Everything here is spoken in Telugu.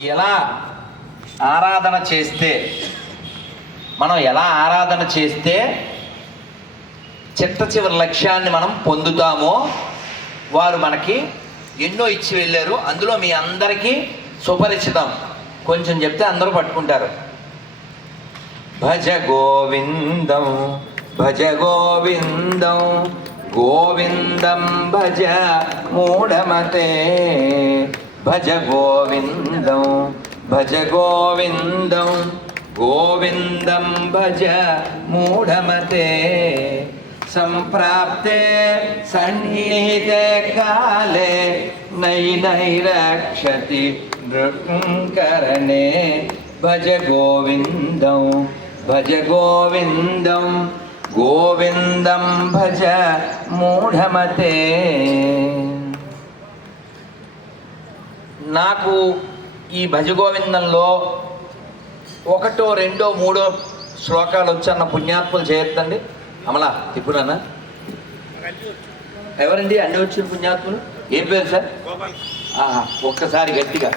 ఎలా ఆరాధన చేస్తే మనం ఎలా ఆరాధన చేస్తే చిట్ట చివరి లక్ష్యాన్ని మనం పొందుతామో వారు మనకి ఎన్నో ఇచ్చి వెళ్ళారు. అందులో మీ అందరికీ సుపరిచితం. కొంచెం చెప్తే అందరూ పట్టుకుంటారు. భజ గోవిందం భజ గోవిందం గోవిందం భజ మూఢమతే. భజ గోవిందం భజ గోవిందం గోవిందం భజ మూఢమతే. సంప్రాప్తే సన్నిహితే కాలే నైనైరక్షతి నృకరణే. భజ గోవిందం భజ గోవిందం గోవిందం భజ మూఢమతే. నాకు ఈ భజ గోవిందంలో ఒకటో రెండో మూడో శ్లోకాలు వచ్చన్న పుణ్యాత్ములు చేయొద్దండి. అమలా తిప్పునన్నా ఎవరండి అన్ని వచ్చిన పుణ్యాత్ములు? ఏం పేరు సార్? ఒక్కసారి గట్టిగా.